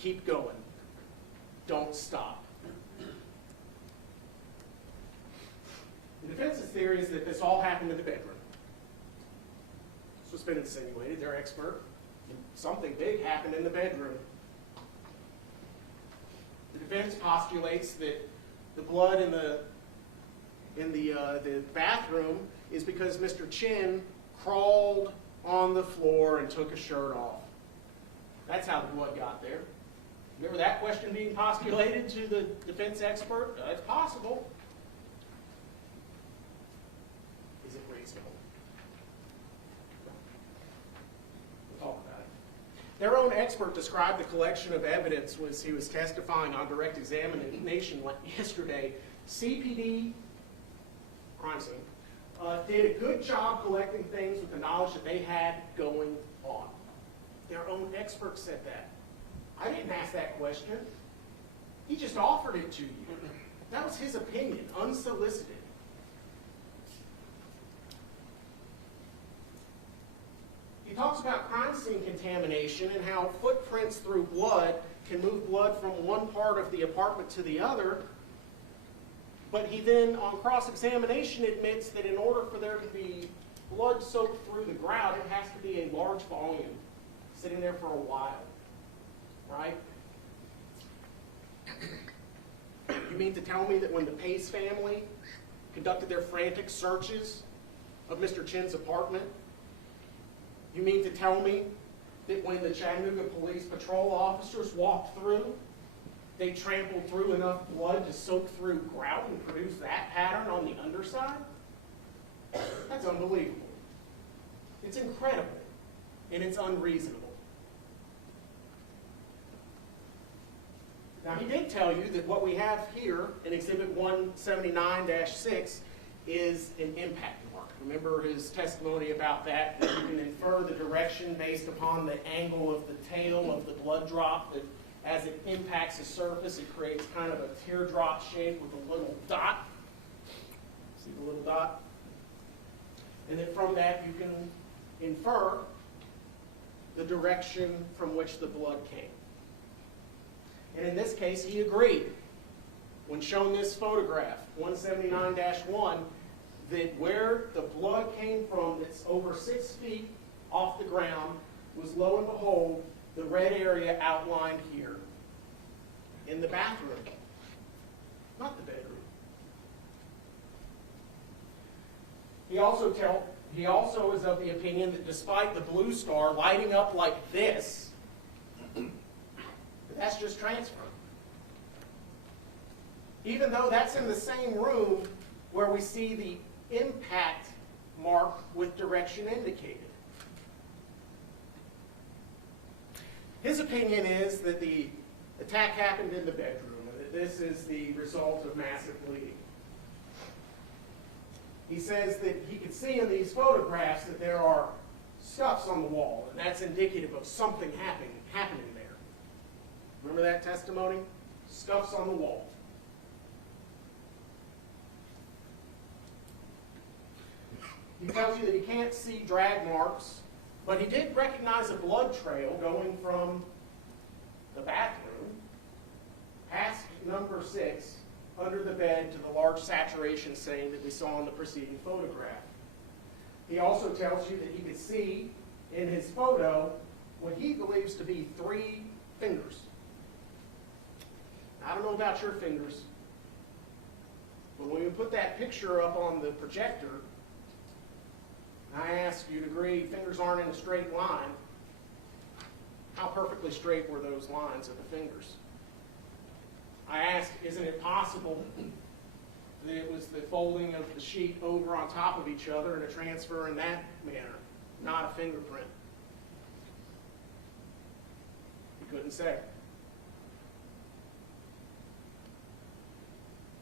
Keep going. Don't stop. The defense's theory is that this all happened in the bedroom. This was been insinuated. They're expert. Something big happened in the bedroom. The defense postulates that the blood in the bathroom is because Mr. Chen crawled on the floor and took his shirt off. That's how the blood got there. Remember that question being postulated to the defense expert? It's possible. Is it reasonable? We'll talk about it. Their own expert described the collection of evidence as he was testifying on direct examination yesterday. CPD, crime scene, did a good job collecting things with the knowledge that they had going on. Their own expert said that. I didn't ask that question. He just offered it to you. That was his opinion, unsolicited. He talks about crime scene contamination and how footprints through blood can move blood from one part of the apartment to the other. But he then, on cross-examination, admits that in order for there to be blood soaked through the grout, it has to be a large volume, sitting there for a while, right? You mean to tell me that when the Pace family conducted their frantic searches of Mr. Chen's apartment, you mean to tell me that when the Chattanooga Police Patrol officers walked through, they trampled through enough blood to soak through grout and produce that pattern on the underside? That's unbelievable. It's incredible, and it's unreasonable. Now, he did tell you that what we have here in Exhibit 179-6 is an impact mark. Remember his testimony about that, that you can infer the direction based upon the angle of the tail of the blood drop, that as it impacts the surface, it creates kind of a teardrop shape with a little dot. See the little dot? And then from that, you can infer the direction from which the blood came. And in this case, he agreed, when shown this photograph, 179-1, that where the blood came from that's over 6 feet off the ground was, lo and behold, the red area outlined here in the bathroom, not the bedroom. He also is of the opinion that despite the blue star lighting up like this, that's just transfer. Even though that's in the same room where we see the impact mark with direction indicated. His opinion is that the attack happened in the bedroom and that this is the result of massive bleeding. He says that he could see in these photographs that there are scuffs on the wall, and that's indicative of something happening there. Remember that testimony? Scuffs on the wall. He tells you that he can't see drag marks, but he did recognize a blood trail going from the bathroom past number 6 under the bed to the large saturation stain that we saw in the preceding photograph. He also tells you that he could see in his photo what he believes to be 3 fingers. I don't know about your fingers, but when we put that picture up on the projector, I ask you to agree fingers aren't in a straight line. How perfectly straight were those lines of the fingers? I ask, isn't it possible that it was the folding of the sheet over on top of each other and a transfer in that manner, not a fingerprint? He couldn't say.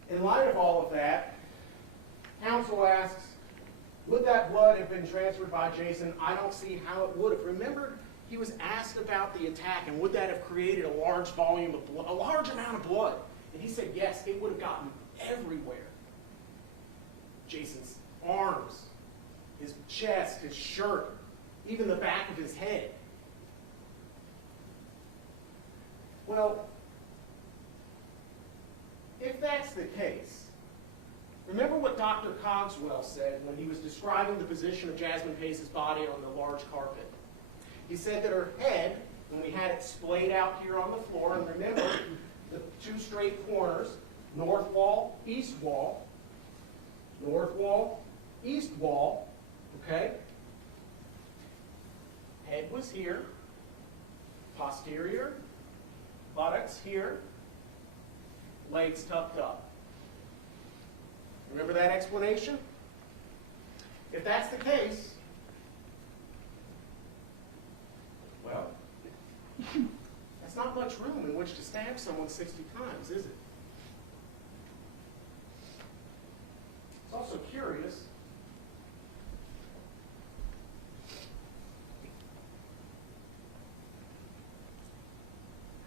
In light of all of that, counsel asks, would that blood have been transferred by Jason? I don't see how it would have. Remember, he was asked about the attack and would that have created a large volume of blood, a large amount of blood? And he said, yes, it would have gotten everywhere. Jason's arms, his chest, his shirt, even the back of his head. Well, if that's the case, remember what Dr. Cogswell said when he was describing the position of Jasmine Pace's body on the large carpet. He said that her head, when we had it splayed out here on the floor, and remember the 2 straight corners, north wall, east wall, north wall, east wall, okay? Head was here, posterior, buttocks here, legs tucked up. Remember that explanation? If that's the case, well, that's not much room in which to stab someone 60 times, is it? It's also curious.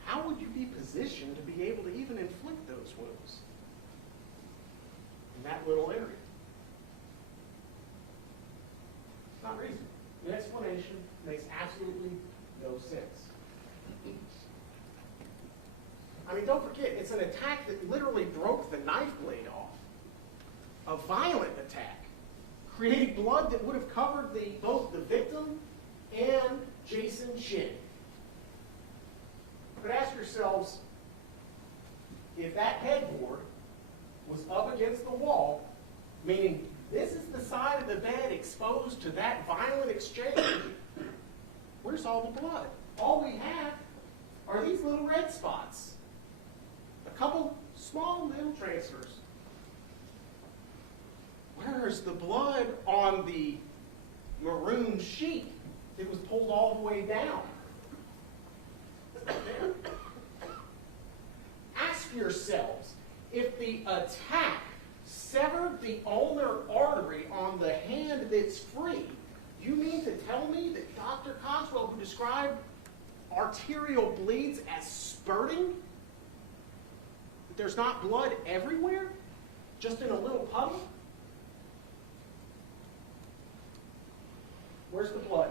How would you be positioned to be able to even inflict those wounds in that little area? It's not reasonable. The explanation makes absolutely no sense. I mean, don't forget, it's an attack that literally broke the knife blade off. A violent attack, creating blood that would have covered both the victim and Chen. But ask yourselves, if that headboard was up against the wall, meaning this is the side of the bed exposed to that violent exchange, where's all the blood? All we have are these little red spots. A couple small little transfers. Where's the blood on the maroon sheet that was pulled all the way down? Ask yourselves, if the attack severed the ulnar artery on the hand that's free, you mean to tell me that Dr. Cogswell, who described arterial bleeds as spurting, that there's not blood everywhere, just in a little puddle? Where's the blood?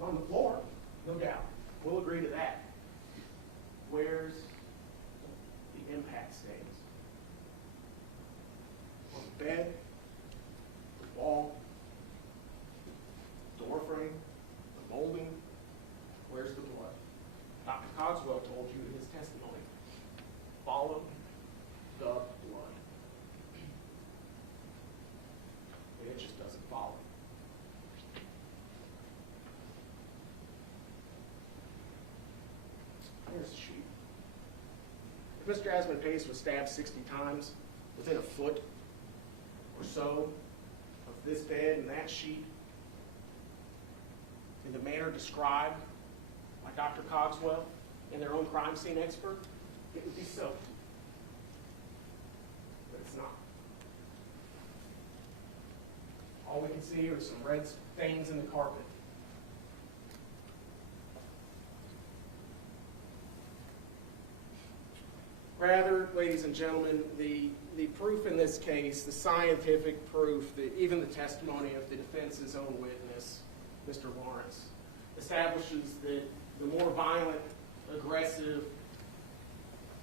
On the floor, no doubt. We'll agree to that. Where's the impact stains? On the bed, the wall, the door frame, the molding. Where's the blood? Dr. Cogswell told you in his testimony, follow the blood. And it just doesn't follow. Here's the sheet. If Mr. Jasmine Pace was stabbed 60 times within a foot or so of this bed and that sheet, in the manner described by Dr. Cogswell and their own crime scene expert, it would be soaked. But it's not. All we can see are some red stains in the carpet. Rather, ladies and gentlemen, the proof in this case, the scientific proof, even the testimony of the defense's own witness, Mr. Lawrence, establishes that the more violent, aggressive,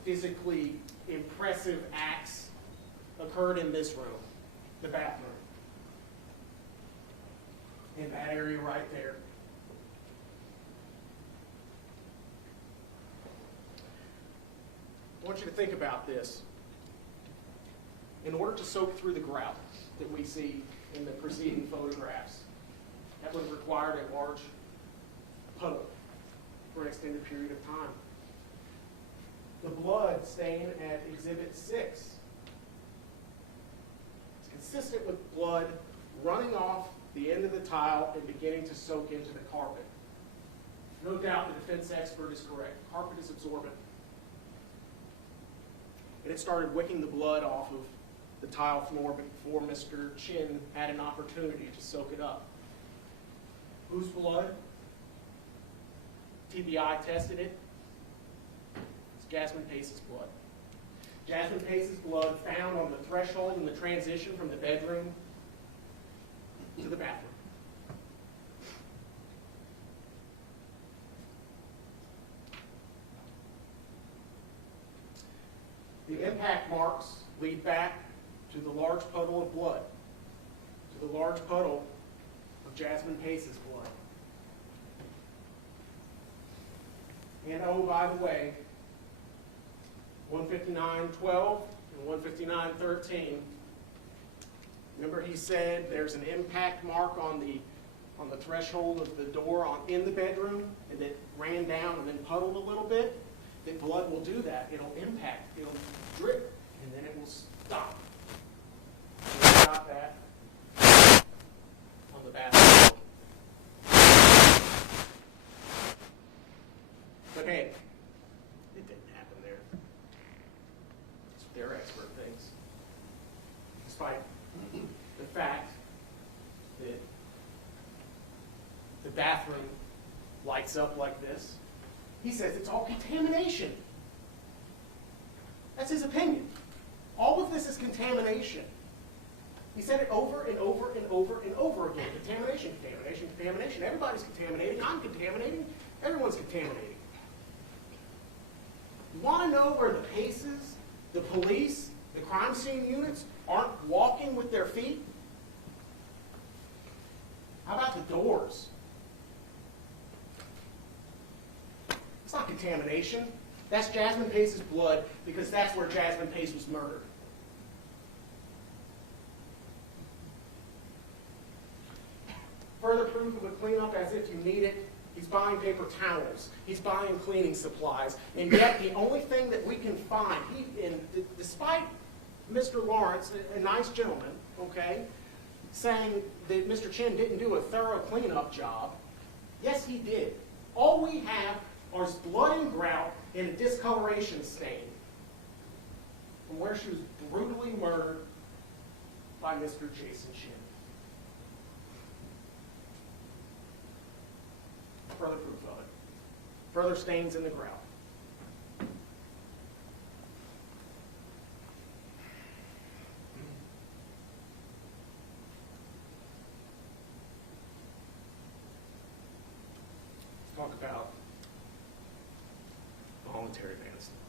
physically impressive acts occurred in this room, the bathroom. In that area right there. I want you to think about this. In order to soak through the grout that we see in the preceding photographs, that would have required a large puddle for an extended period of time. The blood stain at Exhibit 6 is consistent with blood running off the end of the tile and beginning to soak into the carpet. No doubt the defense expert is correct. Carpet is absorbent. And it started wicking the blood off of the tile floor before Mr. Chen had an opportunity to soak it up. Whose blood? TBI tested it. It's Jasmine Pace's blood. Jasmine Pace's blood found on the threshold in the transition from the bedroom to the bathroom. The impact marks lead back to the large puddle of blood, to the large puddle of Jasmine Pace's blood. And oh, by the way, 159.12 and 159.13. Remember, he said there's an impact mark on the threshold of the door in the bedroom, and that ran down and then puddled a little bit. That blood will do that. It'll impact. It'll drip, and then it will stop. And we got that on the bathroom. But hey, it didn't happen there. It's what their expert thinks. Despite the fact that the bathroom lights up like this, he says it's all contamination. That's his opinion. All of this is contamination. He said it over and over and over and over again. Contamination, contamination, contamination. Everybody's contaminating. I'm contaminating. Everyone's contaminating. You want to know where the Paces, the police, the crime scene units aren't walking with their feet? How about the doors? It's not contamination. That's Jasmine Pace's blood because that's where Jasmine Pace was murdered. Further proof of a cleanup as if you need it. He's buying paper towels. He's buying cleaning supplies. And yet the only thing that we can find, despite Mr. Lawrence, a nice gentleman, okay, saying that Mr. Chen didn't do a thorough cleanup job, yes, he did. All we have are blood and grout and a discoloration stain from where she was brutally murdered by Mr. Jason Chen. Further proof of it. Further stains in the grout. Let's talk about voluntary manslaughter.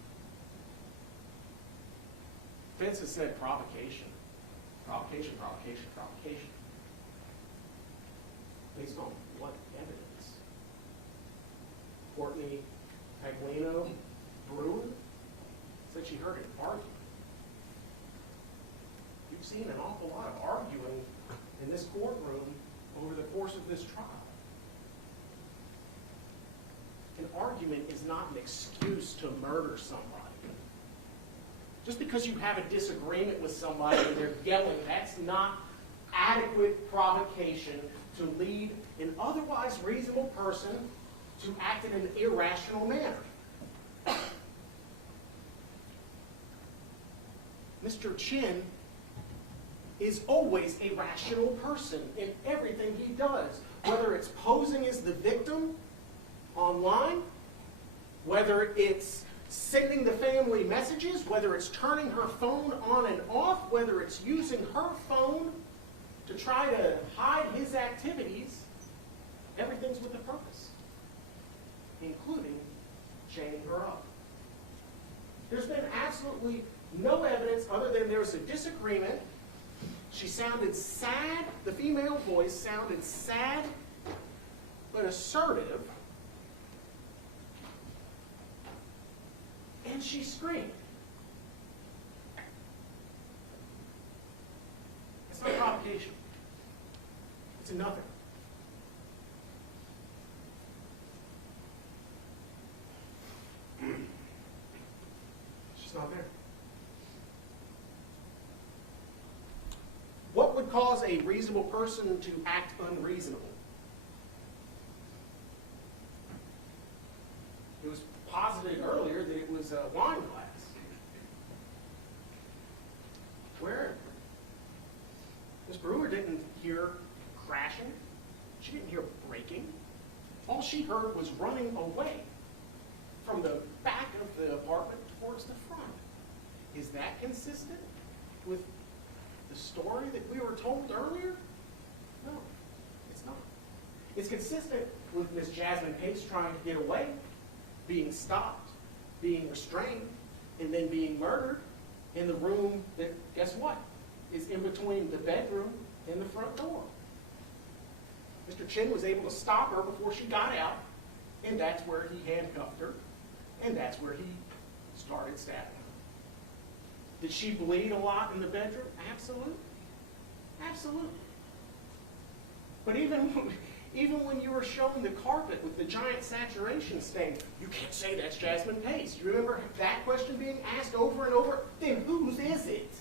Defense has said provocation. Provocation, provocation, provocation. Based on what evidence? Courtney Paglino Brewer said she heard him argue. You've seen an awful lot of arguing in this courtroom over the course of this trial. An argument is not an excuse to murder somebody. Just because you have a disagreement with somebody and they're yelling, that's not adequate provocation to lead an otherwise reasonable person to act in an irrational manner. Mr. Chen is always a rational person in everything he does, whether it's posing as the victim online, whether it's sending the family messages, whether it's turning her phone on and off, whether it's using her phone to try to hide his activities. Everything's with a purpose, including chaining her up. There's been absolutely no evidence other than there was a disagreement. She sounded sad. The female voice sounded sad but assertive. And she screamed. It's not provocation. It's a nothing. She's not there. What would cause a reasonable person to act unreasonable? It was posited earlier that it was a wine glass. Where Ms. Brewer didn't hear crashing. She didn't hear breaking. All she heard was running away from the back of the apartment towards the front. Is that consistent with the story that we were told earlier? No, it's not. It's consistent with Ms. Jasmine Pace trying to get away, being stopped, being restrained, and then being murdered in the room that, guess what, is in between the bedroom and the front door. Mr. Chen was able to stop her before she got out, and that's where he handcuffed her, and that's where he started stabbing her. Did she bleed a lot in the bedroom? Absolutely. Absolutely. But even when you were shown the carpet with the giant saturation stain, you can't say that's Jasmine Pace. You remember that question being asked over and over? Then whose is it?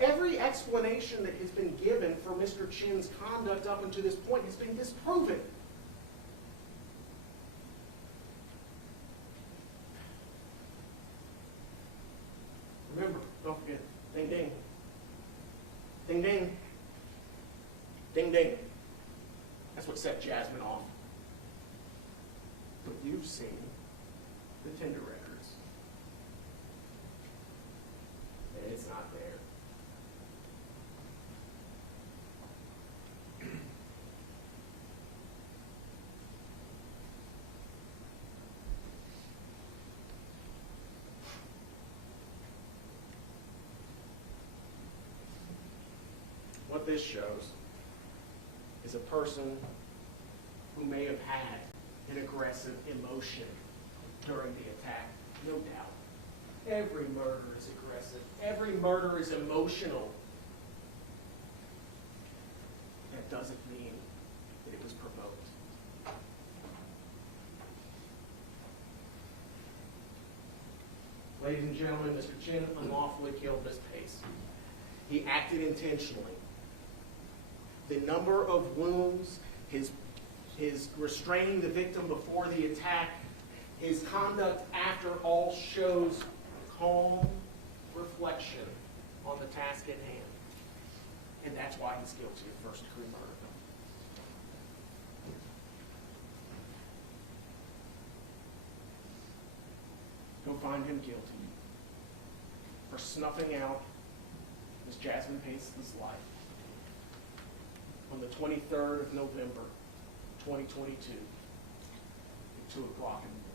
Every explanation that has been given for Mr. Chen's conduct up until this point has been disproven. Remember, don't forget, ding ding. Ding ding. Ding ding. That's what set Jasmine off. But you've seen the Tinder records. It's not there. What this shows is a person who may have had an aggressive emotion during the attack, no doubt. Every murder is aggressive. Every murder is emotional. That doesn't mean that it was provoked. Ladies and gentlemen, Mr. Chen unlawfully killed Ms. Pace. He acted intentionally. The number of wounds, his restraining the victim before the attack, his conduct after all shows calm reflection on the task at hand. And that's why he's guilty of first-degree murder. Go find him guilty for snuffing out Ms. Jasmine Pace's life on the 23rd of November, 2022 at 2 o'clock in the morning.